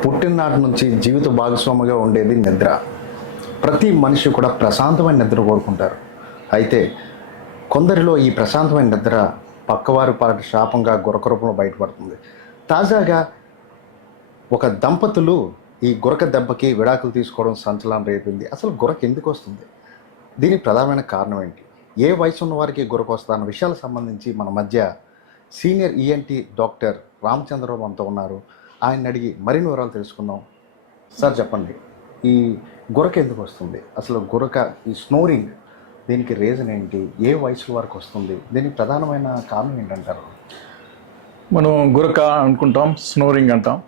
పుట్టిననాటి నుంచి జీవిత భాగస్వామిగా ఉండేది నిద్ర. ప్రతి మనిషి కూడా ప్రశాంతమైన నిద్ర కోరుకుంటారు. అయితే కొందరిలో ఈ ప్రశాంతమైన నిద్ర పక్కవారి పాటి శాపంగా గురక రూపంలో బయటపడుతుంది. తాజాగా ఒక దంపతులు ఈ గురక దెబ్బకి విడాకులు తీసుకోవడం సంచలనం రేపింది. అసలు గురక ఎందుకు వస్తుంది? దీనికి ప్రధానమైన కారణం ఏంటి? ఏ వయసు ఉన్న వారికి గురక వస్తా అన్న విషయాలకు సంబంధించి మన మధ్య సీనియర్ ఈఎన్టీ డాక్టర్ రామచంద్రరావు మనతో ఉన్నారు. ఆయన అడిగి మరిన్ని వివరాలు తెలుసుకుందాం. సార్ చెప్పండి, ఈ గురక ఎందుకు వస్తుంది? అసలు గురక, ఈ స్నోరింగ్, దీనికి రీజన్ ఏంటి? ఏ వయసు వరకు వస్తుంది? దీనికి ప్రధానమైన కారణం ఏంటంటారు? మనం గురక అనుకుంటాం, స్నోరింగ్ అంటాం.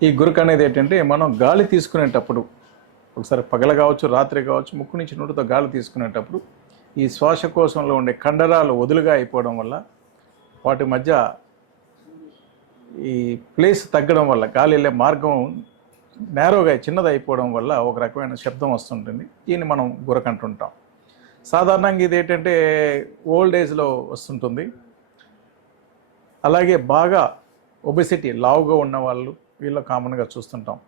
ఈ గురక అనేది ఏంటంటే, మనం గాలి తీసుకునేటప్పుడు, ఒకసారి పగల కావచ్చు, రాత్రి కావచ్చు, ముక్కు నుంచి నోటితో గాలి తీసుకునేటప్పుడు ఈ శ్వాసకోశంలో ఉండే కండరాలు వదులుగా అయిపోవడం వల్ల, వాటి మధ్య ఈ ప్లేస్ తగ్గడం వల్ల, గాలి వెళ్ళే మార్గం నేరోగా చిన్నది అయిపోవడం వల్ల ఒక రకమైన శబ్దం వస్తుంటుంది. దీన్ని మనం గురక అంటుంటాం. సాధారణంగా ఇది ఏంటంటే ఓల్డ్ ఏజ్లో వస్తుంటుంది. అలాగే బాగా ఒబెసిటీ, లావుగా ఉన్న వాళ్ళు వీళ్ళు కామన్గా చూస్తుంటాం.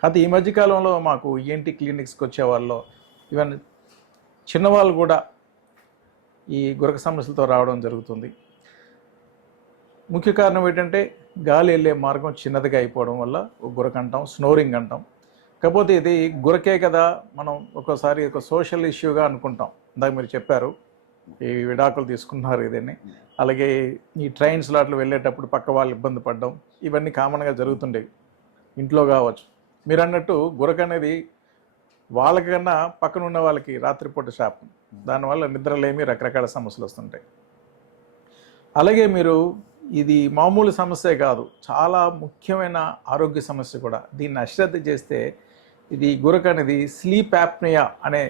కాకపోతే ఈ మధ్యకాలంలో మాకు ఈఎన్టీ క్లినిక్స్కి వచ్చే వాళ్ళు, ఈవెన్ చిన్నవాళ్ళు కూడా ఈ గురక సమస్యలతో రావడం జరుగుతుంది. ముఖ్య కారణం ఏంటంటే గాలి వెళ్ళే మార్గం చిన్నదిగా అయిపోవడం వల్ల గురక అంటాం, స్నోరింగ్ అంటాం. కాకపోతే ఇది గురకే కదా, మనం ఒక్కోసారి ఒక సోషల్ ఇష్యూగా అనుకుంటాం. ఇందాక మీరు చెప్పారు, ఈ విడాకులు తీసుకున్నారు ఇదని. అలాగే ఈ ట్రైన్స్ లాట్లు వెళ్ళేటప్పుడు పక్క వాళ్ళు ఇబ్బంది పడడం, ఇవన్నీ కామన్గా జరుగుతుండేవి. ఇంట్లో కావచ్చు. మీరు అన్నట్టు గురక అనేది వాళ్ళకన్నా పక్కన ఉన్న వాళ్ళకి రాత్రిపూట శాపం. దానివల్ల నిద్రలేమి, రకరకాల సమస్యలు వస్తుంటాయి. అలాగే మీరు, ఇది మామూలు సమస్యే కాదు, చాలా ముఖ్యమైన ఆరోగ్య సమస్య కూడా. దీన్ని అశ్రద్ధ చేస్తే ఇది గురక అనేది స్లీప్ యాప్నియా అనే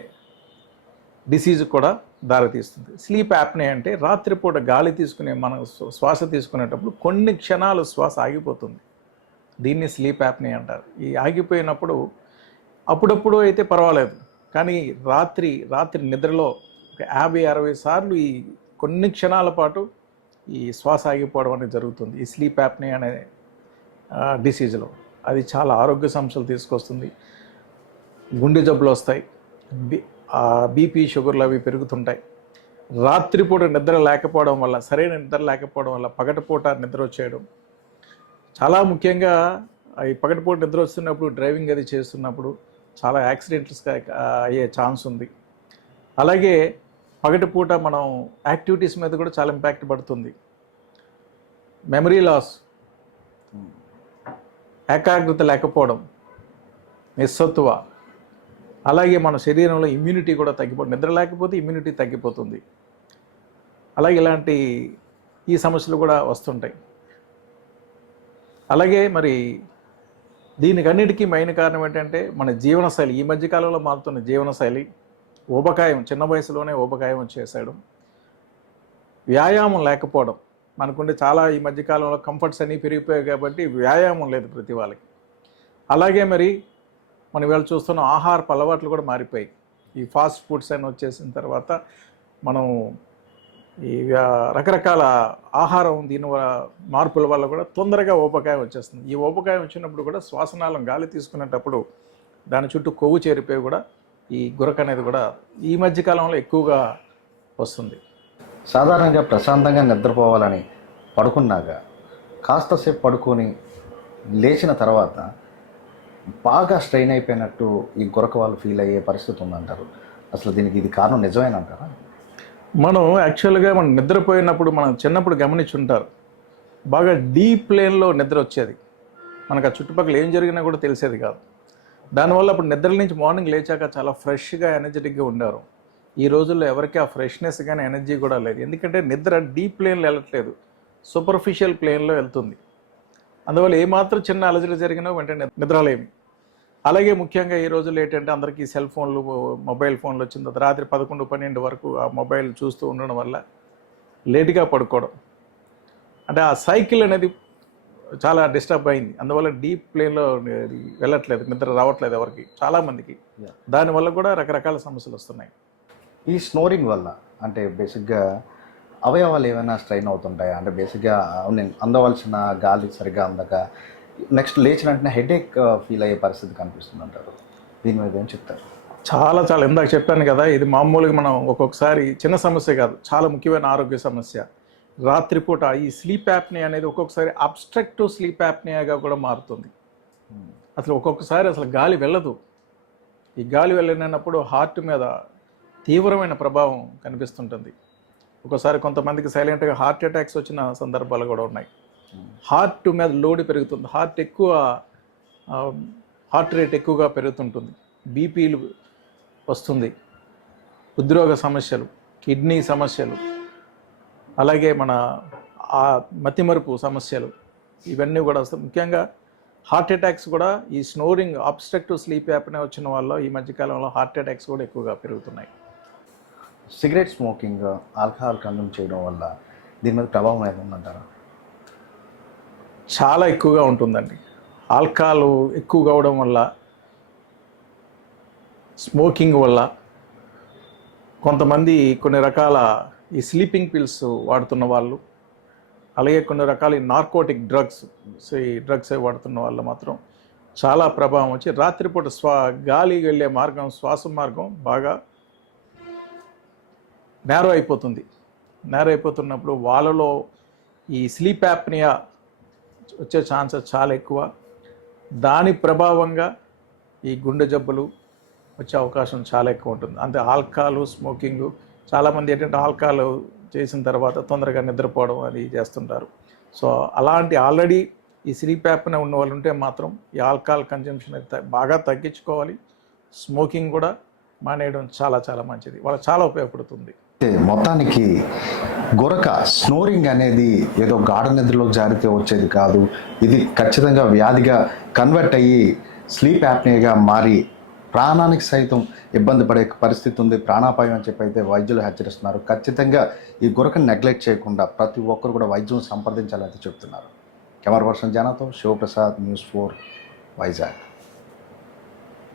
డిసీజ్ కూడా దారితీస్తుంది. స్లీప్ యాప్నియా అంటే రాత్రిపూట గాలి తీసుకునే, మనం శ్వాస తీసుకునేటప్పుడు కొన్ని క్షణాలు శ్వాస ఆగిపోతుంది. దీన్ని స్లీప్ యాప్నియా అంటారు. ఈ ఆగిపోయినప్పుడు అప్పుడప్పుడు అయితే పర్వాలేదు, కానీ రాత్రి నిద్రలో ఒక 50-60 సార్లు ఈ కొన్ని క్షణాల పాటు ఈ శ్వాస ఆగిపోవడం అనేది జరుగుతుంది. ఈ స్లీప్ యాప్నియా అనే డిసీజ్లో అది చాలా ఆరోగ్య సమస్యలు తీసుకొస్తుంది. గుండె జబ్బులు వస్తాయి, బీపీ, షుగర్లు అవి పెరుగుతుంటాయి. రాత్రిపూట నిద్ర లేకపోవడం వల్ల, సరైన నిద్ర లేకపోవడం వల్ల పగటిపూట నిద్ర వచ్చేయడం. చాలా ముఖ్యంగా ఈ పగటిపూట నిద్ర వస్తున్నప్పుడు, డ్రైవింగ్ అది చేస్తున్నప్పుడు చాలా యాక్సిడెంట్స్గా అయ్యే ఛాన్స్ ఉంది. అలాగే పగటిపూట మనం యాక్టివిటీస్ మీద కూడా చాలా ఇంపాక్ట్ పడుతుంది. మెమరీ లాస్, ఏకాగ్రత లేకపోవడం, నిస్సత్తువ, అలాగే మన శరీరంలో ఇమ్యూనిటీ కూడా తగ్గిపోతుంది. నిద్ర లేకపోతే ఇమ్యూనిటీ తగ్గిపోతుంది. అలాగే ఇలాంటి ఈ సమస్యలు కూడా వస్తుంటాయి. అలాగే మరి దీనికన్నిటికీ మెయిన్ కారణం ఏంటంటే మన జీవనశైలి. ఈ మధ్యకాలంలో మారుతున్న జీవనశైలి, ఊబకాయం, చిన్న వయసులోనే ఊబకాయం వచ్చేసాడు, వ్యాయామం లేకపోవడం. మనకుండే చాలా ఈ మధ్యకాలంలో కంఫర్ట్స్ అన్నీ పెరిగిపోయాయి కాబట్టి వ్యాయామం లేదు ప్రతి వాళ్ళకి. అలాగే మరి మనం ఇవాళ చూస్తున్న ఆహారపు అలవాట్లు కూడా మారిపోయాయి. ఈ ఫాస్ట్ ఫుడ్స్ అని వచ్చేసిన తర్వాత మనం ఈ రకరకాల ఆహారం, దీని మార్పుల వల్ల కూడా తొందరగా ఊబకాయం వచ్చేస్తుంది. ఈ ఊబకాయం వచ్చినప్పుడు కూడా శ్వాసనాళం గాలి తీసుకునేటప్పుడు దాని చుట్టూ కొవ్వు చేరిపోయి కూడా ఈ గురక అనేది కూడా ఈ మధ్యకాలంలో ఎక్కువగా వస్తుంది. సాధారణంగా ప్రశాంతంగా నిద్రపోవాలని పడుకున్నాక కాస్తసేపు పడుకొని లేచిన తర్వాత బాగా స్ట్రెయిన్ అయిపోయినట్టు ఈ గురక వాళ్ళు ఫీల్ అయ్యే పరిస్థితి ఉందంటారు. అసలు దీనికి ఇది కారణం నిజమేనంటారా? మనం యాక్చువల్గా మనం నిద్రపోయినప్పుడు, మనం చిన్నప్పుడు గమనించుంటారు, బాగా డీప్ ప్లేన్లో నిద్ర వచ్చేది. మనకు ఆ చుట్టుపక్కల ఏం జరిగినా కూడా తెలిసేది కాదు. దానివల్ల అప్పుడు నిద్ర నుంచి మార్నింగ్ లేచాక చాలా ఫ్రెష్గా, ఎనర్జెటిక్గా ఉండారు. ఈ రోజుల్లో ఎవరికి ఆ ఫ్రెష్నెస్ కానీ ఎనర్జీ కూడా లేదు. ఎందుకంటే నిద్ర డీప్ ప్లేన్లో వెళ్ళట్లేదు, సూపర్ఫిషియల్ ప్లేన్లో వెళ్తుంది. అందువల్ల ఏమాత్రం చిన్న అలజడి జరిగినా వెంటనే నిద్రలేమి. అలాగే ముఖ్యంగా ఈ రోజుల్లో ఏంటంటే అందరికీ సెల్ ఫోన్లు, మొబైల్ ఫోన్లు వచ్చిన తర్వాత రాత్రి 11-12 వరకు ఆ మొబైల్ చూస్తూ ఉండడం వల్ల లేటుగా పడుకోవడం, అంటే ఆ సైకిల్ అనేది చాలా డిస్టర్బ్ అయింది. అందువల్ల డీప్ ప్లేన్లో వెళ్ళట్లేదు, నిద్ర రావట్లేదు ఎవరికి, చాలామందికి. దానివల్ల కూడా రకరకాల సమస్యలు వస్తున్నాయి. ఈ స్నోరింగ్ వల్ల అంటే బేసిక్గా అవయవాలు ఏమైనా స్ట్రెయిన్ అవుతుంటాయా? అంటే బేసిక్గా అందవలసిన గాలి సరిగ్గా అందక నెక్స్ట్ లేచిన వెంటనే హెడేక్ ఫీల్ అయ్యే పరిస్థితి కనిపిస్తుంది అంటారు. దీని మీద ఏం చెప్తారు? చాలా చాలా ఇందాక చెప్పాను కదా, ఇది మామూలుగా మనం ఒక్కొక్కసారి చిన్న సమస్య కాదు, చాలా ముఖ్యమైన ఆరోగ్య సమస్య. రాత్రిపూట ఈ స్లీప్ యాప్నియా అనేది ఒక్కొక్కసారి అబ్స్ట్రక్టివ్ స్లీప్ యాప్నియాగా కూడా మారుతుంది. అసలు ఒక్కొక్కసారి అసలు గాలి వెళ్ళదు. ఈ గాలి వెళ్ళినప్పుడు హార్ట్ మీద తీవ్రమైన ప్రభావం కనిపిస్తుంటుంది. ఒక్కోసారి కొంతమందికి సైలెంట్గా హార్ట్ అటాక్స్ వచ్చిన సందర్భాలు కూడా ఉన్నాయి. హార్ట్ మీద లోడ్ పెరుగుతుంది, హార్ట్ రేట్ ఎక్కువగా పెరుగుతుంటుంది, బీపీలు వస్తుంది, హృద్రోగ సమస్యలు, కిడ్నీ సమస్యలు, అలాగే మన మతిమరుపు సమస్యలు, ఇవన్నీ కూడా వస్తాయి. ముఖ్యంగా హార్ట్ అటాక్స్ కూడా ఈ స్నోరింగ్ అబ్స్ట్రక్టివ్ స్లీప్ యాప్నే వచ్చిన వాళ్ళు ఈ మధ్యకాలంలో హార్ట్ అటాక్స్ కూడా ఎక్కువగా పెరుగుతున్నాయి. సిగరెట్ స్మోకింగ్, ఆల్కహాల్ కన్జ్యూమ్ చేయడం వల్ల దీని మీద ప్రభావం ఏమైనా ఉందంటారా? చాలా ఎక్కువగా ఉంటుందండి. ఆల్కహాల్ ఎక్కువగా అవడం వల్ల, స్మోకింగ్ వల్ల, కొంతమంది కొన్ని రకాల ఈ స్లీపింగ్ పిల్స్ వాడుతున్న వాళ్ళు, అలాగే కొన్ని రకాల నార్కోటిక్ డ్రగ్స్, ఈ డ్రగ్స్ వాడుతున్న వాళ్ళు మాత్రం చాలా ప్రభావం వచ్చి రాత్రిపూట గాలి వెళ్ళే మార్గం, శ్వాస మార్గం బాగా నేరో అయిపోతుంది. నేరో అయిపోతున్నప్పుడు వాళ్ళలో ఈ స్లీప్ యాప్నియా వచ్చే ఛాన్సెస్ చాలా ఎక్కువ. దాని ప్రభావంగా ఈ గుండె జబ్బులు వచ్చే అవకాశం చాలా ఎక్కువ ఉంటుంది. అంతే ఆల్కహాల్, స్మోకింగ్, చాలామంది ఏంటంటే ఆల్కహాల్ చేసిన తర్వాత తొందరగా నిద్రపోవడం అది చేస్తుంటారు. సో అలాంటి ఆల్రెడీ ఈ స్లీప్ యాప్నే ఉన్న వాళ్ళు ఉంటే మాత్రం ఈ ఆల్కహాల్ కన్జంప్షన్ బాగా తగ్గించుకోవాలి. స్మోకింగ్ కూడా మానేయడం చాలా చాలా మంచిది, వాళ్ళకి చాలా ఉపయోగపడుతుంది. మొత్తానికి గురక స్నోరింగ్ అనేది ఏదో గాఢ నిద్రలోకి జారితే వచ్చేది కాదు. ఇది ఖచ్చితంగా వ్యాధిగా కన్వర్ట్ అయ్యి స్లీప్ యాప్నియాగా మారి ప్రాణానికి సైతం ఇబ్బంది పడే పరిస్థితి ఉంది, ప్రాణాపాయం అని చెప్పి అయితే వైద్యులు హెచ్చరిస్తున్నారు. ఖచ్చితంగా ఈ గురకను నెగ్లెక్ట్ చేయకుండా ప్రతి ఒక్కరు కూడా వైద్యం సంప్రదించాలని చెప్తున్నారు. కెమెరా పర్సన్ జనాతో శివప్రసాద్, News 4 వైజాగ్.